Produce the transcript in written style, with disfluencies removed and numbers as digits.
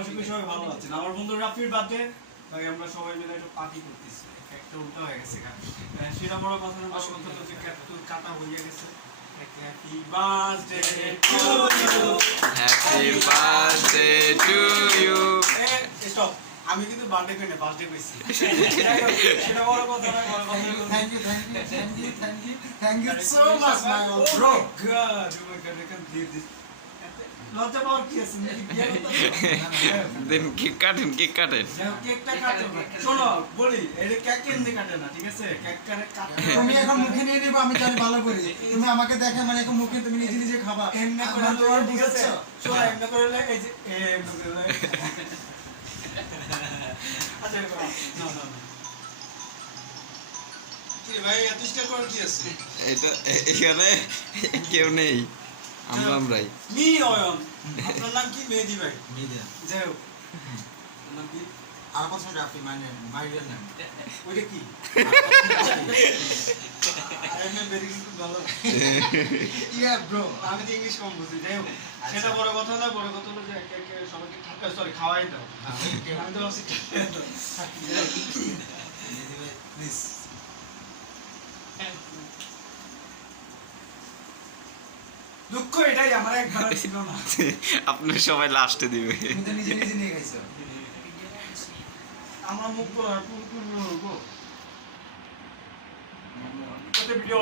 আশা করি সবাই ভালো আছেন। আমার বন্ধু রাফির বাদে ভাই আমরা সবাই মিলে একটু পার্টি করতেছি। একটা উল্টা হয়ে গেছে গা। সেটা বড় কথা না, বড় কথা হচ্ছে কেক তো কাটা হয়ে গেছে। Happy birthday to you, happy birthday to you. Stop, আমি কিন্তু বার্থডে করি না, বার্থডে কইছি। সেটা বড় কথা না, বড় কথা হলো Thank you so much, my old bro. God, oh my God, I can't believe this. লজ্জা পাওয়ার কি আছে? দেন কেক কাটেন, কেক কাটেন। কেকটা কাটো। শোনো বলি, এটা কেক কেমনে কাটে না, ঠিক আছে? কেক কাটে তুমি এখন মুখে নিয়ে নিবা, আমি জানি ভালো করে। তুমি আমাকে দেখে মানে এখন মুখে তুমি নিজে নিজে খাবা। এমনি করে আমার তোমার ঠিক আছে? বুঝছো? শোনো, এমনি করলে এই যে এমনি করলে আচ্ছা না না না কি ভাই এত স্টাইল করার কি আছে? এটা এখানে কেউ নেই, আমরা আমরাই। মি অয়ন, আপনার নাম কি? মেহেদি ভাই। মিডিয়া। যাই হোক, নাম কি? আর কথা রাফি মানে মাই রিয়েল নেম। ওইটা কি? আই এম ভেরি গুড, ভালো। Yeah bro. আমি তো ইংলিশ কম বুঝি। যাই হোক, সেটা বড় কথা না, বড় কথা হলো যে একে সবাইকে ঠান্ডা, সরি, খাওয়াই দাও। আমি তো ভাবছি খাওয়াই দাও। প্লিজ। দুঃখ এটাই, আমার একবার ছিল না। আপনার সবাই লাস্টে দিবে। তুমি তো নিজে নিজে নিয়ে গেছো। আমরা মুখ পুরো হবো। ভিডিও